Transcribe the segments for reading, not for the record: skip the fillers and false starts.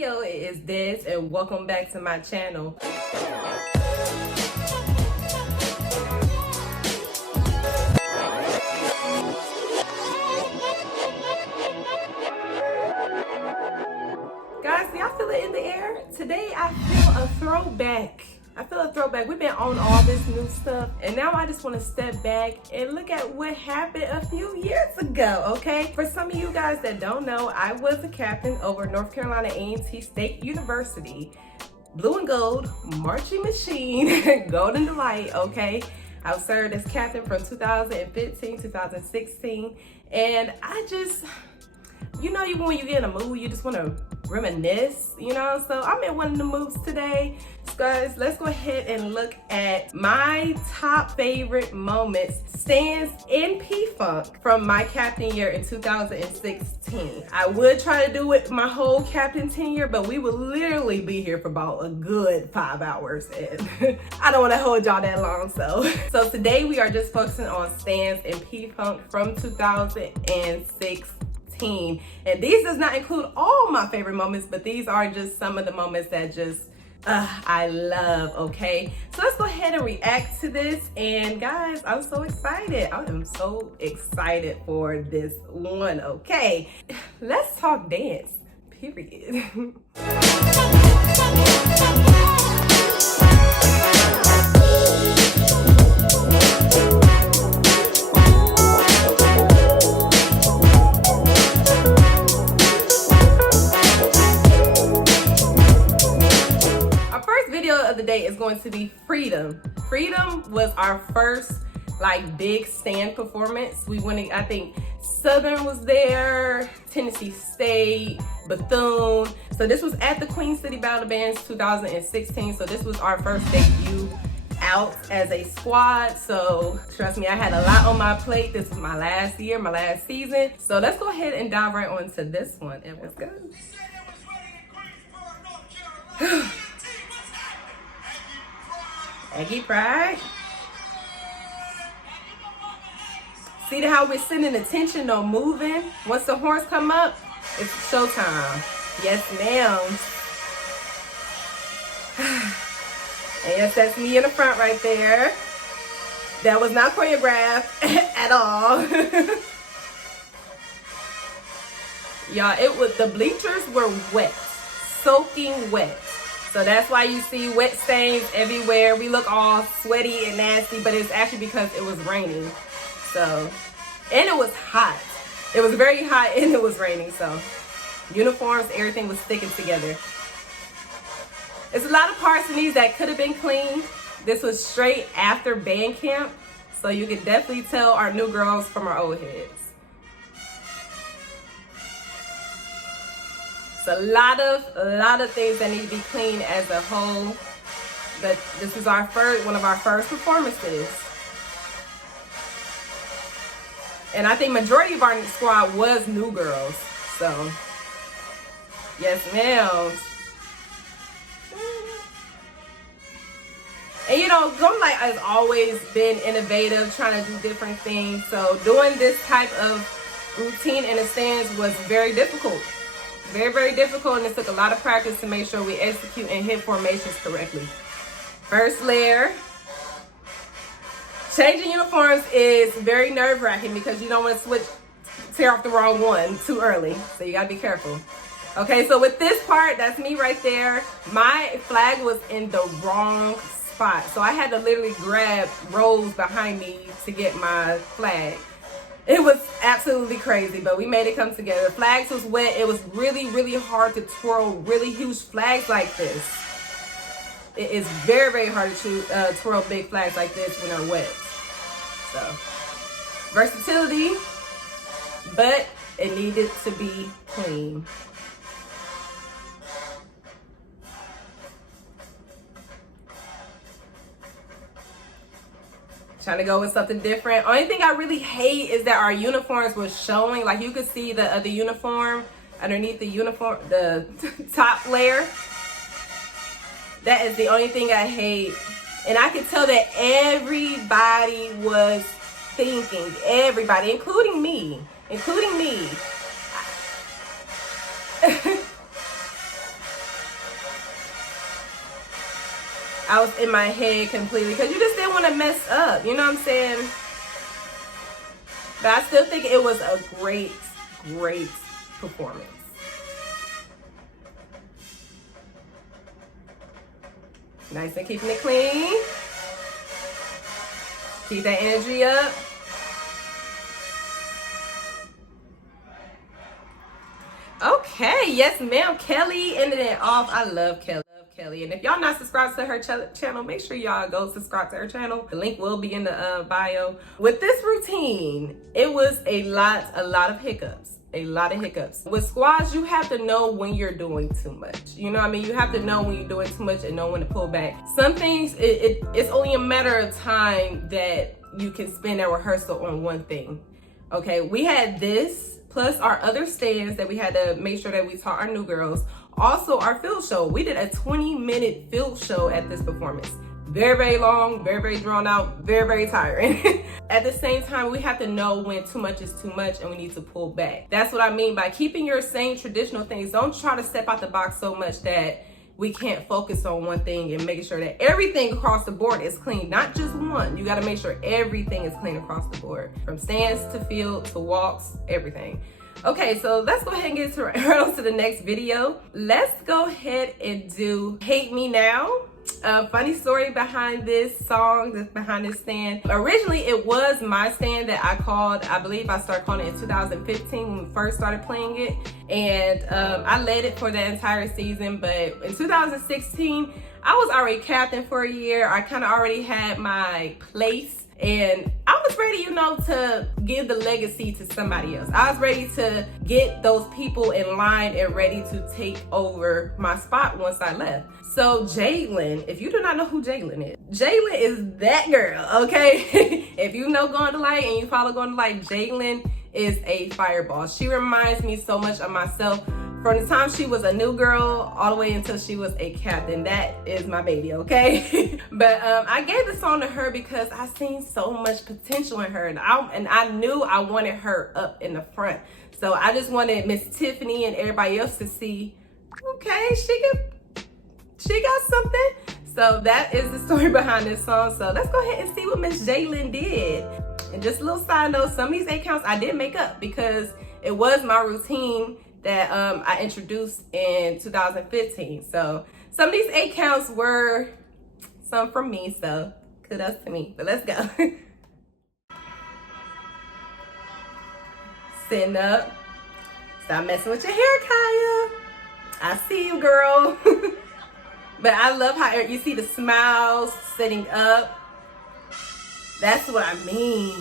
yo, it is Des and welcome back to my channel. Guys, do y'all feel it in the air? Today I feel a throwback. We've been on all this new stuff, and now I just want to step back and look at what happened a few years ago, okay? For some of you guys that don't know, I was a captain over North Carolina A&T State University. Blue and gold, marching machine, golden delight, okay? I served as captain from 2015, 2016, and I just, you know, when you get in a mood, you just want to reminisce, you know? So I'm in one of the moods today. So guys, let's go ahead and look at my top favorite moments, stands in P-Funk from my captain year in 2016. I would try to do it my whole captain tenure, but we would literally be here for about a good 5 hours, and I don't want to hold y'all that long. So today we are just focusing on stands in P-Funk from 2016. And these does not include all my favorite moments, but these are just some of the moments that just I love, okay? So let's go ahead and react to this. And guys, I'm so excited. I am so excited for this one, okay? Let's talk dance, period. Of the day is going to be Freedom. Freedom was our first like big stand performance. We went, I think Southern was there, Tennessee State, Bethune. So this was at the Queen City Battle Bands 2016. So this was our first debut out as a squad. So trust me, I had a lot on my plate. This was my last year, my last season. So let's go ahead and dive right on to this one. And let's go. Aggie Pride. See how we're sending attention, no moving. Once the horns come up, it's showtime. Yes, ma'am. And yes, that's me in the front right there. That was not choreographed at all. Y'all, the bleachers were wet, soaking wet. So that's why you see wet stains everywhere. We look all sweaty and nasty, but it's actually because it was raining. So, and it was hot. It was very hot and it was raining. So uniforms, everything was sticking together. There's a lot of parts in these that could have been cleaned. This was straight after band camp. So you can definitely tell our new girls from our old heads. A lot of things that need to be cleaned as a whole, but this was one of our first performances, and I think majority of our squad was new girls. So yes, ma'am. And you know, Gumlight has always been innovative, trying to do different things. So doing this type of routine in the stands was very difficult. Very, very difficult, and it took a lot of practice to make sure we execute and hit formations correctly. First layer. Changing uniforms is very nerve-wracking because you don't want to tear off the wrong one too early. So you gotta be careful. Okay, so with this part, that's me right there. My flag was in the wrong spot. So I had to literally grab rows behind me to get my flag. It was absolutely crazy, but we made it come together. The flags was wet. It was really, really hard to twirl really huge flags like this. It is very, very hard to twirl big flags like this when they're wet. So, versatility, but it needed to be clean. Trying to go with something different. Only thing I really hate is that our uniforms was showing. Like you could see the uniform underneath the uniform, the top layer. That is the only thing I hate. And I could tell that everybody was thinking, everybody, including me. I was in my head completely because you just didn't want to mess up. You know what I'm saying? But I still think it was a great, great performance. Nice and keeping it clean. Keep that energy up. Okay, yes ma'am. Kelly ended it off. I love Kelly. And if y'all not subscribed to her channel, make sure y'all go subscribe to her channel. The link will be in the bio. With this routine, it was a lot of hiccups. A lot of hiccups. With squats, you have to know when you're doing too much. You know what I mean? You have to know when you're doing too much and know when to pull back. Some things, it's only a matter of time that you can spend a rehearsal on one thing. Okay, we had this, plus our other stands that we had to make sure that we taught our new girls. Also our field show. We did a 20-minute field show at this performance. Very, very long, very, very drawn out, very, very tiring. At the same time, we have to know when too much is too much and we need to pull back. That's what I mean by keeping your same traditional things. Don't try to step out the box so much that we can't focus on one thing and making sure that everything across the board is clean, not just one. You gotta make sure everything is clean across the board, from stands to field to walks, everything. Okay, so let's go ahead and get right on to the next video. Let's go ahead and do Hate Me Now. Funny story behind this song, behind this stand. Originally, it was my stand that I called. I believe I started calling it in 2015 when we first started playing it. And I led it for the entire season. But in 2016, I was already captain for a year. I kind of already had my place. And I was ready, you know, to give the legacy to somebody else. I was ready to get those people in line and ready to take over my spot once I left. So Jalen, if you do not know who Jalen is that girl, okay? If you know Going to Light and you follow Going to Light, Jalen is a fireball. She reminds me so much of myself. From the time she was a new girl all the way until she was a captain. That is my baby, okay? But I gave the song to her because I seen so much potential in her, and I knew I wanted her up in the front. So I just wanted Miss Tiffany and everybody else to see, okay, she got something. So that is the story behind this song. So let's go ahead and see what Miss Jalen did. And just a little side note, some of these 8 counts I did make up because it was my routine that I introduced in 2015. So some of these 8 counts were some from me, so kudos to me. But let's go. Sitting up. Stop messing with your hair, Kaya. I see you, girl. But I love how you see the smiles sitting up. That's what I mean.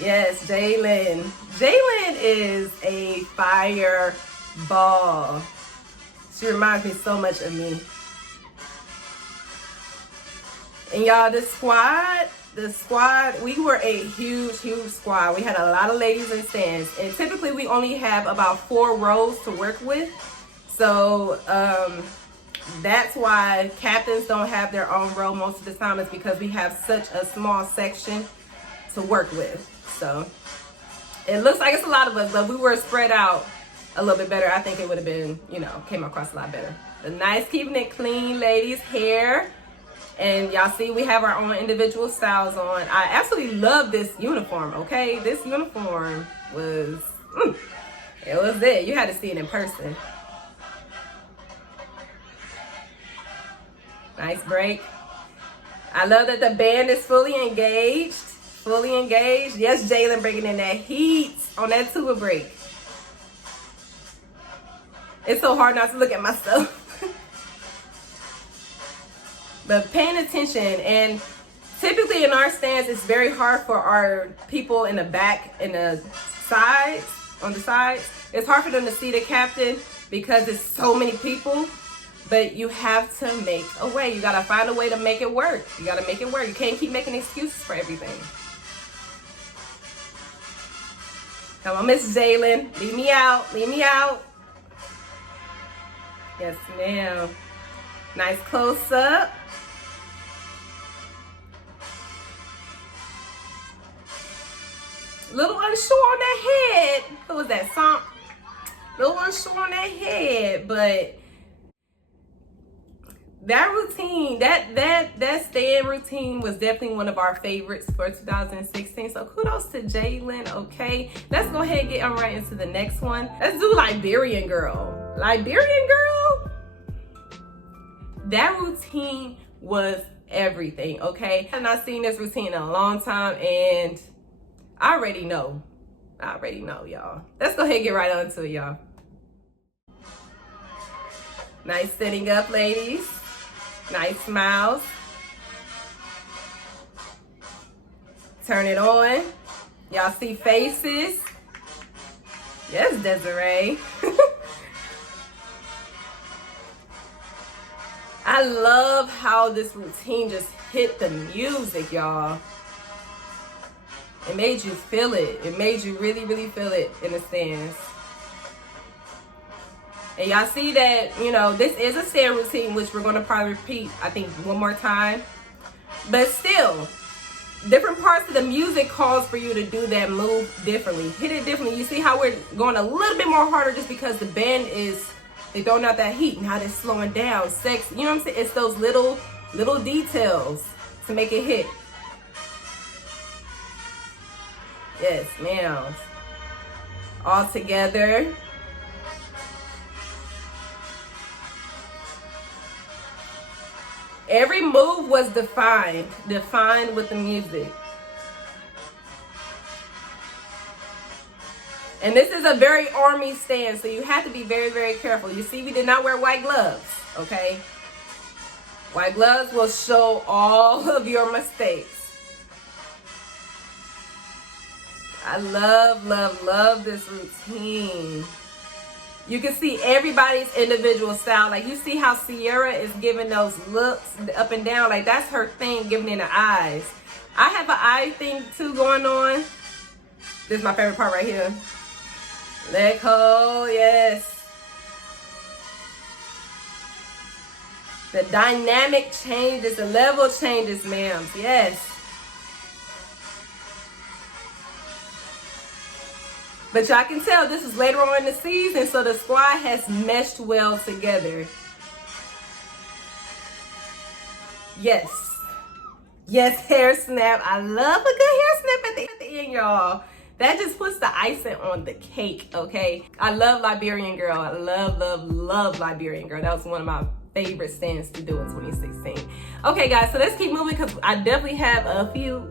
Yes, Jalen. Jalen is a fireball. She reminds me so much of me. And y'all, the squad, we were a huge squad. We had a lot of ladies in stands. And typically we only have about 4 rows to work with. So that's why captains don't have their own row most of the time, is because we have such a small section to work with. So it looks like it's a lot of us, but we were spread out a little bit better. I think it would have been, you know, came across a lot better. The nice keeping it clean, ladies, hair. And y'all see we have our own individual styles on. I absolutely love this uniform, okay? This uniform was, it was it. You had to see it in person. Nice break. I love that the band is fully engaged. Fully engaged. Yes, Jalen bringing in that heat on that tuba break. It's so hard not to look at myself. But paying attention, and typically in our stands, it's very hard for our people in the back and the sides, on the sides. It's hard for them to see the captain because it's so many people. But you have to make a way. You gotta find a way to make it work. You gotta make it work. You can't keep making excuses for everything. Come on, Miss Jalen. Leave me out. Leave me out. Yes, ma'am. Nice close up. Little unsure on that head. Who was that? Little unsure on that head, but that routine, that stand routine was definitely one of our favorites for 2016. So kudos to Jalen. Okay, let's go ahead and get right into the next one. Let's do Liberian Girl. Liberian Girl, that routine was everything. Okay, I've not seen this routine in a long time, and I already know, y'all. Let's go ahead and get right on to it, y'all. Nice sitting up, ladies. Nice smiles. Turn it on. Y'all see faces? Yes, Desiree. I love how this routine just hit the music, y'all. It made you feel it. It made you really, really feel it in the stands. And y'all see that, you know, this is a stand routine, which we're going to probably repeat, I think, one more time. But still, different parts of the music calls for you to do that move differently. Hit it differently. You see how we're going a little bit more harder just because the band is, they throwing out that heat and how they're slowing down. Sex, you know what I'm saying? It's those little details to make it hit. Yes, ma'am. All together. Every move was defined with the music. And this is a very army stand, so you have to be very, very careful. You see, we did not wear white gloves, okay? White gloves will show all of your mistakes. I love this routine. You can see everybody's individual style. Like, you see how Sierra is giving those looks up and down. Like, that's her thing, giving in the eyes. I have an eye thing too going on. This is my favorite part right here. Let go, yes. The dynamic changes, the level changes, ma'am. Yes. But y'all can tell this is later on in the season, so the squad has meshed well together. Yes. Yes, hair snap. I love a good hair snap at the end, y'all. That just puts the icing on the cake, okay? I love Liberian Girl. I love Liberian Girl. That was one of my favorite stands to do in 2016. Okay, guys, so let's keep moving because I definitely have a few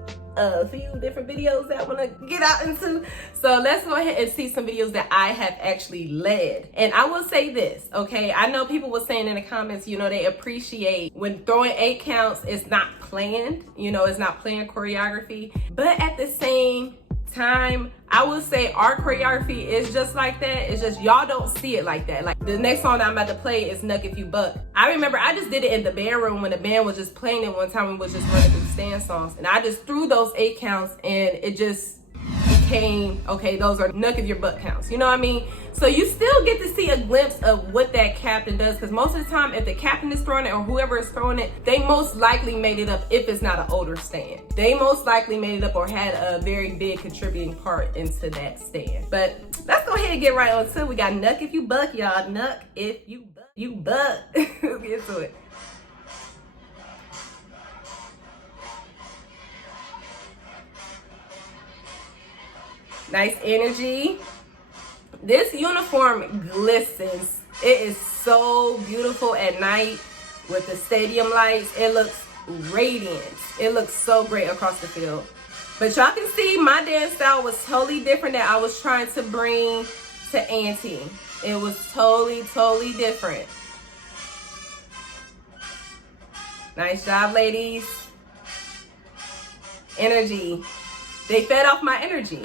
different videos that I want to get out into. So let's go ahead and see some videos that I have actually led. And I will say this, okay? I know people were saying in the comments, you know, they appreciate when throwing 8 counts, it's not planned, you know, it's not planned choreography. But at the same time, I would say our choreography is just like that. It's just y'all don't see it like that. Like the next song that I'm about to play is Nuck If You Buck. I remember I just did it in the band room when the band was just playing it one time and was just running through stand songs. And I just threw those 8 counts and it just became, okay, those are Nuck If Your Buck counts. You know what I mean? So you still get to see a glimpse of what that captain does, because most of the time if the captain is throwing it or whoever is throwing it, they most likely made it up if it's not an older stand. They most likely made it up or had a very big contributing part into that stand. But let's go ahead and get right on to it. We got Nuck If You Buck, y'all. Nuck If You Buck. You buck. Let's get into it. Nice energy. This uniform glistens. It is so beautiful at night with the stadium lights. It looks radiant. It looks so great across the field. But y'all can see my dance style was totally different that I was trying to bring to Auntie. It was totally different. Nice job, ladies. Energy. They fed off my energy.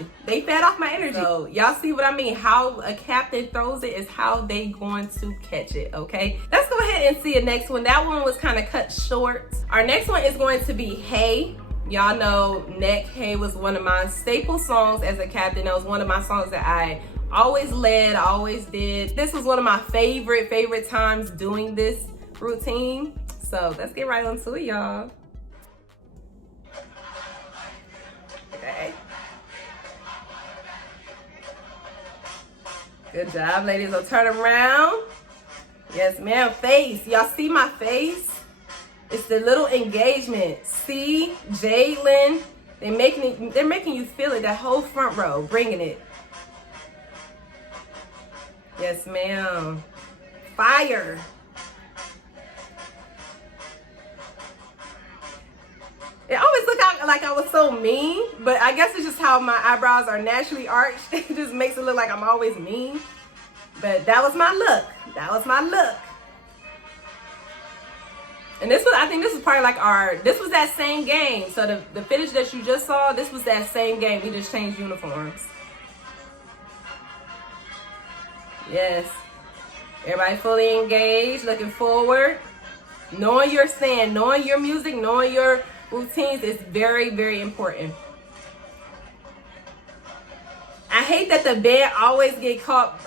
So y'all see what I mean? How a captain throws it is how they going to catch it, okay? Let's go ahead and see the next one. That one was kind of cut short. Our next one is going to be Hey. Y'all know Neck Hey was one of my staple songs as a captain. That was one of my songs that I always led, always did. This was one of my favorite times doing this routine. So let's get right on to it, y'all. Okay. Good job, ladies. I'll turn around. Yes, ma'am. Face. Y'all see my face? It's the little engagement. See, Jalen, they're making you feel it. That whole front row, bringing it. Yes, ma'am. Fire. It always looked out like I was so mean, but I guess it's just how my eyebrows are naturally arched. It just makes it look like I'm always mean. But that was my look. That was my look. And this was, I think this was probably like this was that same game. So the footage that you just saw, this was that same game. We just changed uniforms. Yes. Everybody fully engaged, looking forward. Knowing your stand, knowing your music, knowing your routines is very, very important. I hate that the band always get caught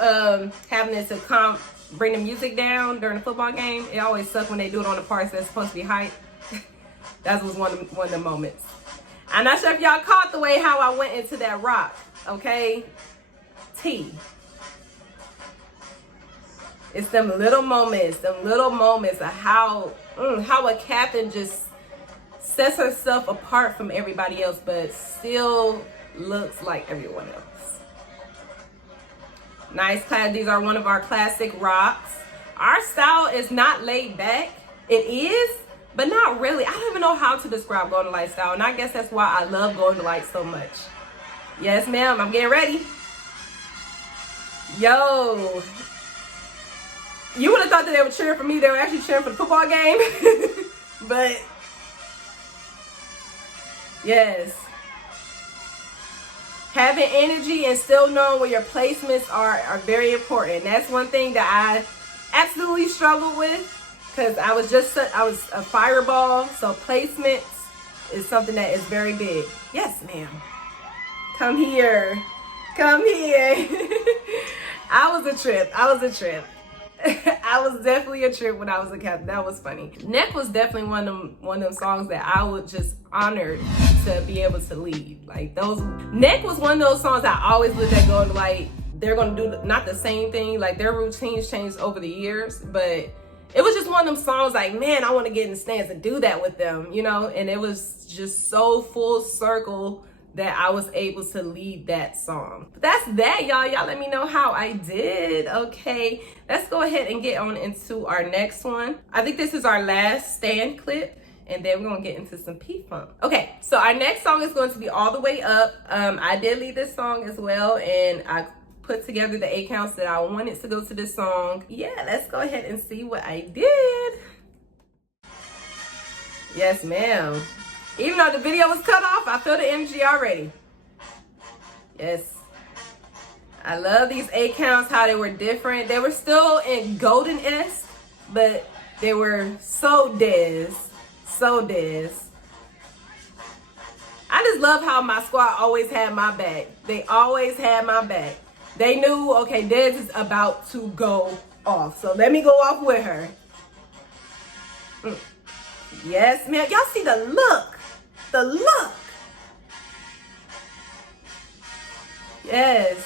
having to bring the music down during the football game. It always sucks when they do it on the parts that's supposed to be hype. That was one of the moments. I'm not sure if y'all caught the way how I went into that rock, okay? It's them little moments of how a captain just sets herself apart from everybody else, but still looks like everyone else. Nice class. These are one of our classic rocks. Our style is not laid back. It is, but not really. I don't even know how to describe Golden Light style, and I guess that's why I love Golden Light so much. Yes, ma'am. I'm getting ready. Yo. You would have thought that they were cheering for me. They were actually cheering for the football game. But yes. Having energy and still knowing where your placements are very important. That's one thing that I absolutely struggled with, because I was a fireball. So placements is something that is very big. Yes, ma'am. Come here. Come here. I was a trip. I was definitely a trip when I was a captain. That was funny. Neck was definitely one of them songs that I was just honored to be able to lead. Like those, Neck was one of those songs I always looked at going like, they're gonna do not the same thing. Like their routines changed over the years, but it was just one of them songs like, man, I want to get in the stands and do that with them, you know? And it was just so full circle that I was able to lead that song. But that's that, y'all. Y'all let me know how I did. Okay, let's go ahead and get on into our next one. I think this is our last stand clip, and then we're gonna get into some P-Funk. Okay, so our next song is going to be All the Way Up. I did lead this song as well, and I put together the 8 counts that I wanted to go to this song. Yeah, let's go ahead and see what I did. Yes, ma'am. Even though the video was cut off, I feel the energy already. Yes. I love these 8 counts, how they were different. They were still in golden-esque, but they were so Dez. So Dez. I just love how my squad always had my back. They always had my back. They knew, okay, Dez is about to go off. So let me go off with her. Yes, ma'am. Y'all see the look. The look. Yes.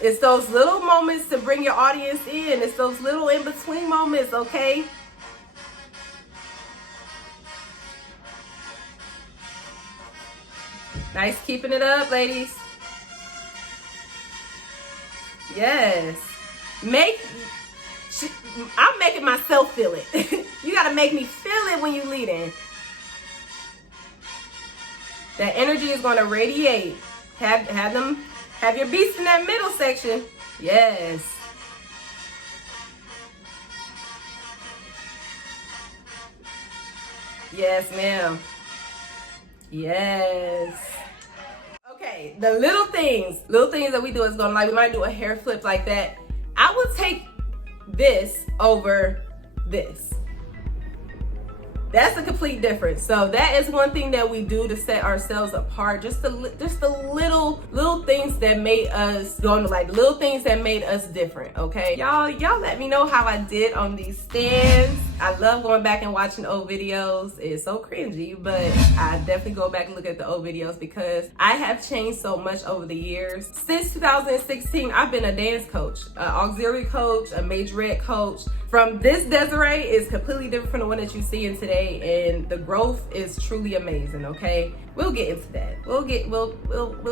It's those little moments to bring your audience in. It's those little in-between moments, okay? Nice keeping it up, ladies. Yes. I'm making myself feel it. You gotta make me feel it when you leading. That energy is gonna radiate. Have your beats in that middle section. Yes. Yes, ma'am. Yes. Okay, the little things that we do is gonna, like, we might do a hair flip like that. I will take this over this. That's a complete difference. So that is one thing that we do to set ourselves apart. Just the little things that made us going to like little things that made us different. Okay, y'all let me know how I did on these stands. I love going back and watching old videos. It's so cringy, but I definitely go back and look at the old videos because I have changed so much over the years. Since 2016, I've been a dance coach, an auxiliary coach, a majorette coach. From this Desiree is completely different from the one that you see in today, and the growth is truly amazing. Okay, we'll get into that. We'll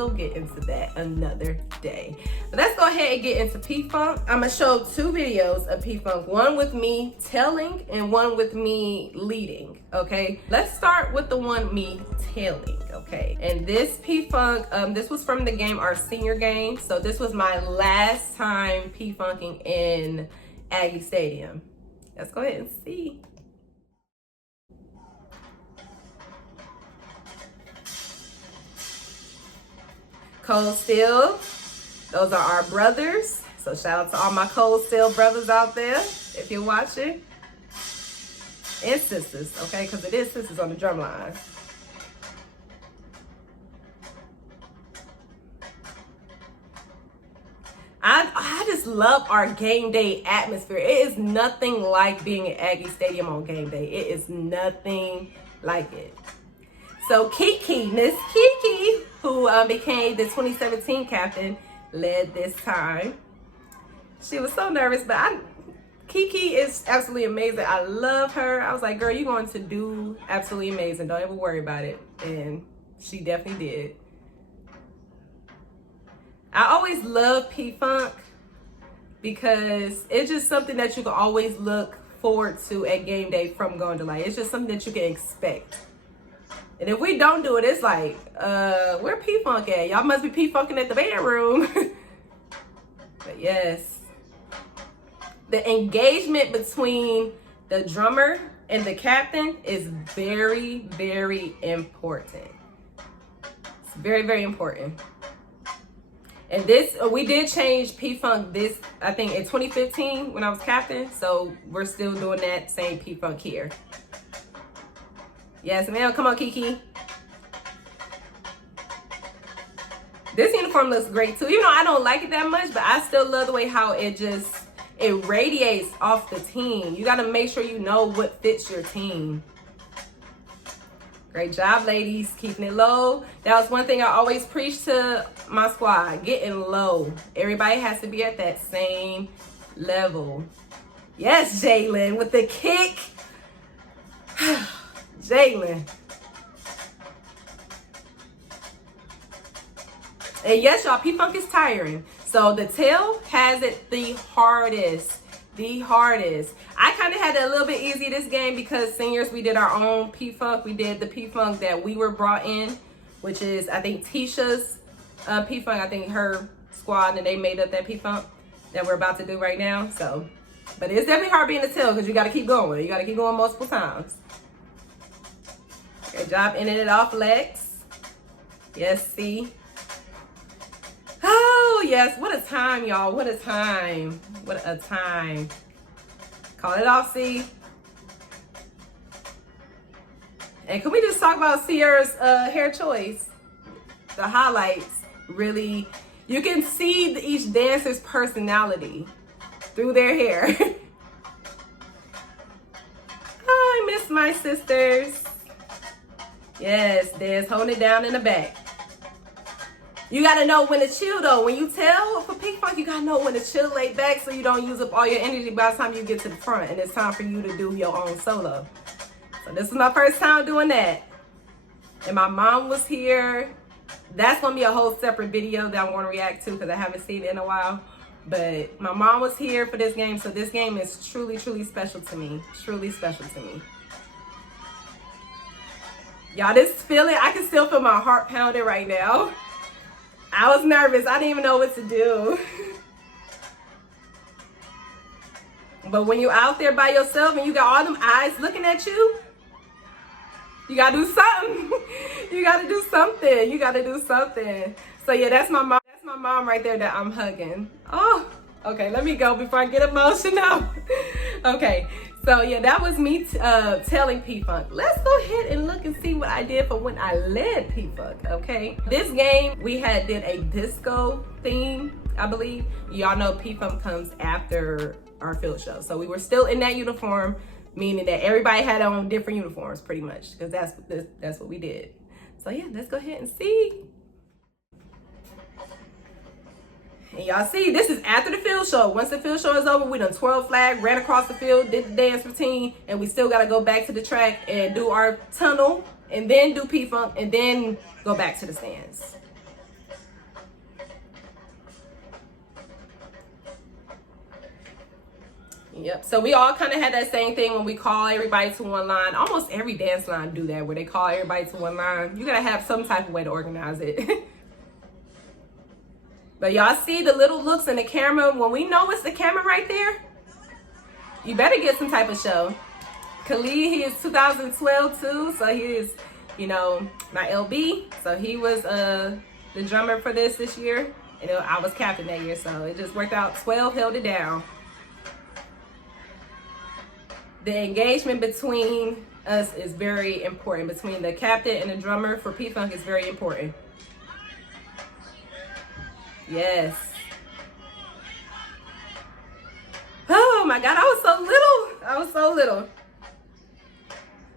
get into that another day. But let's go ahead and get into P-Funk. I'm gonna show two videos of P-Funk, one with me telling and one with me leading. Okay, let's start with the one me telling. Okay, and this P-Funk, this was from the game, our senior game. So this was my last time P-Funking in Aggie Stadium. Let's go ahead and see. Cold Steel, those are our brothers. So shout out to all my Cold Steel brothers out there, if you're watching. And sisters, okay, because it is sisters on the drum line. I just love our game day atmosphere. It is nothing like being at Aggie Stadium on game day. It is nothing like it. So Kiki, Miss Kiki, who became the 2017 captain, led this time. She was so nervous, but Kiki is absolutely amazing. I love her. I was like, girl, you're going to do absolutely amazing. Don't ever worry about it. And she definitely did. I always love P-Funk because it's just something that you can always look forward to at game day from going to like. It's just something that you can expect. And if we don't do it, it's like, where P-Funk at? Y'all must be P-Funking at the bedroom. But yes, the engagement between the drummer and the captain is very, very important. It's very, very important. And this, we did change P-Funk this, I think in 2015 when I was captain. So we're still doing that same P-Funk here. Yes, ma'am. Come on, Kiki. This uniform looks great too. Even though I don't like it that much, but I still love the way how it radiates off the team. You got to make sure you know what fits your team. Great job, ladies. Keeping it low. That was one thing I always preach to my squad. Getting low. Everybody has to be at that same level. Yes, Jalen with the kick. Jalen. And yes, y'all, P-Funk is tiring. So the tail has it the hardest. The hardest. I kind of had it a little bit easy this game because seniors, we did our own P-Funk. We did the P-Funk that we were brought in, which is, I think, Tisha's P-Funk. I think her squad, and they made up that P-Funk that we're about to do right now. So, but it's definitely hard being the tail because you got to keep going. You got to keep going multiple times. Good job ending it off, Lex. Yes, see. Oh, yes. What a time, y'all. What a time. What a time. Call it off, C. And can we just talk about Sierra's hair choice? The highlights, really. You can see each dancer's personality through their hair. Oh, I miss my sisters. Yes, Des, holding it down in the back. You gotta know when to chill though. When you tell for P-Funk, you gotta know when to chill, lay back so you don't use up all your energy by the time you get to the front and it's time for you to do your own solo. So this is my first time doing that. And my mom was here. That's gonna be a whole separate video that I'm gonna react to because I haven't seen it in a while. But my mom was here for this game, so this game is truly, truly special to me. Truly special to me. Y'all, this feeling, I can still feel my heart pounding right now. I was nervous. I didn't even know what to do. But when you're out there by yourself and you got all them eyes looking at you, you gotta do something. You gotta do something. You gotta do something. So yeah, that's my mom. That's my mom right there that I'm hugging. Oh, okay. Let me go before I get emotional. Okay. So yeah, that was me telling P-Funk. Let's go ahead and look and see what I did for when I led P-Funk, okay? This game, we did a disco theme, I believe. Y'all know P-Funk comes after our field show. So we were still in that uniform, meaning that everybody had on different uniforms pretty much, because that's what we did. So yeah, let's go ahead and see. And y'all see, this is after the field show. Once the field show is over, we done twirl flag, ran across the field, did the dance routine, and we still gotta go back to the track and do our tunnel, and then do P-Funk, and then go back to the stands. Yep, so we all kind of had that same thing when we call everybody to one line. Almost every dance line do that, where they call everybody to one line. You gotta have some type of way to organize it. But y'all see the little looks in the camera. When we know it's the camera right there, you better get some type of show. Khalid, he is 2012 too, so he is, you know, my LB. So he was the drummer for this year, and I was captain that year, so it just worked out. 12 held it down. The engagement between us is very important. Between the captain and the drummer for P-Funk is very important. Yes. Oh my God, I was so little.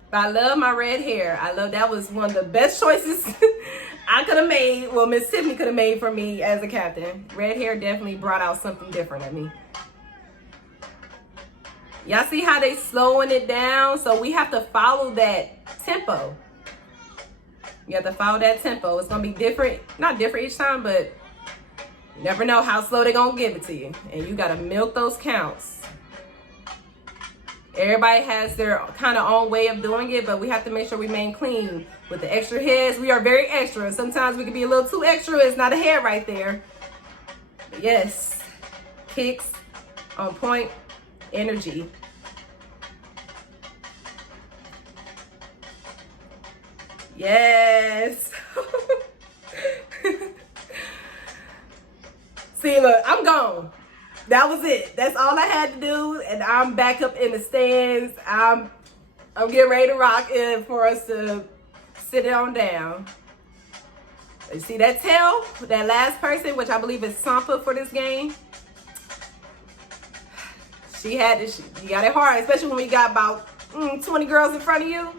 But I love my red hair. That was one of the best choices I could have made. Well, Miss Tiffany could have made for me as a captain. Red hair definitely brought out something different in me. Y'all see how they slowing it down? So we have to follow that tempo. You have to follow that tempo. It's gonna be different, not different each time, but you never know how slow they're gonna give it to you. And you gotta milk those counts. Everybody has their kind of own way of doing it, but we have to make sure we remain clean. With the extra heads, we are very extra. Sometimes we can be a little too extra. It's not a head right there. But yes, kicks on point, energy. Yes. See, look, I'm gone. That was it. That's all I had to do, and I'm back up in the stands. I'm getting ready to rock it for us to sit it on down. You see that tail? That last person, which I believe is Sampa for this game. You got it hard, especially when we got about 20 girls in front of you.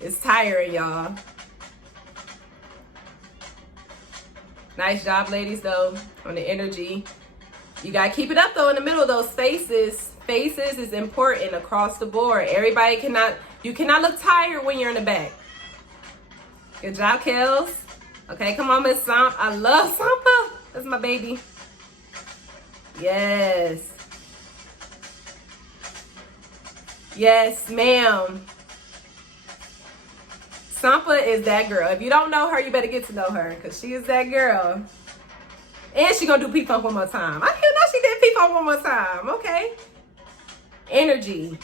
It's tiring, y'all. Nice job, ladies, though, on the energy. You gotta keep it up, though, in the middle of those faces. Faces is important across the board. You cannot look tired when you're in the back. Good job, Kels. Okay, come on, Miss Samp. I love Sampa. That's my baby. Yes. Yes, ma'am. Sampa is that girl. If you don't know her, you better get to know her, because she is that girl. And she gonna do P-Funk one more time. I didn't know she did P-Funk one more time. Okay. Energy.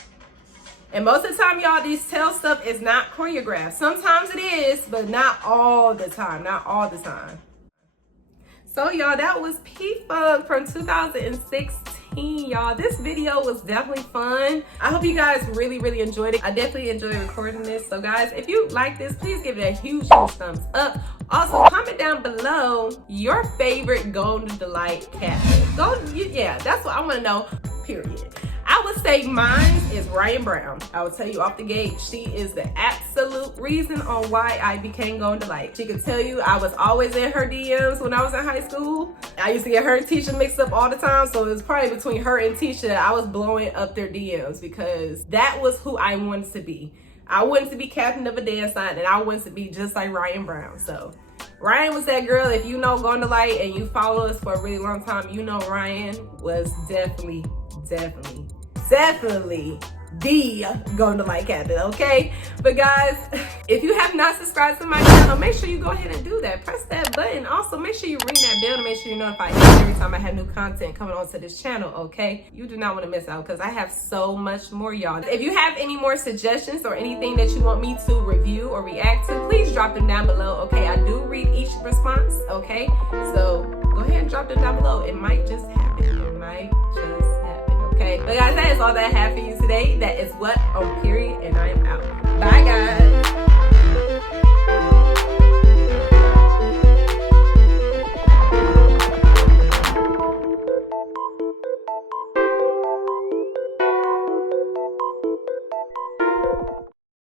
And most of the time, y'all, these tail stuff is not choreographed. Sometimes it is, but not all the time. Not all the time. So, y'all, that was P-Funk from 2016, y'all. This video was definitely fun. I hope you guys really, really enjoyed it. I definitely enjoyed recording this. So, guys, if you like this, please give it a huge thumbs up. Also, comment down below your favorite Golden Delight captain. Yeah, that's what I want to know, period. I would say mine is Ryan Brown. I will tell you off the gate, she is the absolute reason on why I became Golden Delight. She could tell you I was always in her DMs when I was in high school. I used to get her and Tisha mixed up all the time, so it was probably between her and Tisha I was blowing up their DMs, because that was who I wanted to be. I wanted to be captain of a dance line, and I wanted to be just like Ryan Brown. So Ryan was that girl. If you know Golden Delight and you follow us for a really long time, you know Ryan was definitely the Golden Delight captain, okay? But guys, if you have not subscribed to my channel, make sure you go ahead and do that. Press that button. Also, make sure you ring that bell to make sure you're notified every time I have new content coming onto this channel, okay? You do not want to miss out, because I have so much more, y'all. If you have any more suggestions or anything that you want me to review or react to, please drop them down below, okay? I do read each response, okay? So go ahead and drop them down below. It might just happen. It might just happen, okay? okay? But guys, that is all that I have for you today. That is what on period, and I am out. Bye, guys.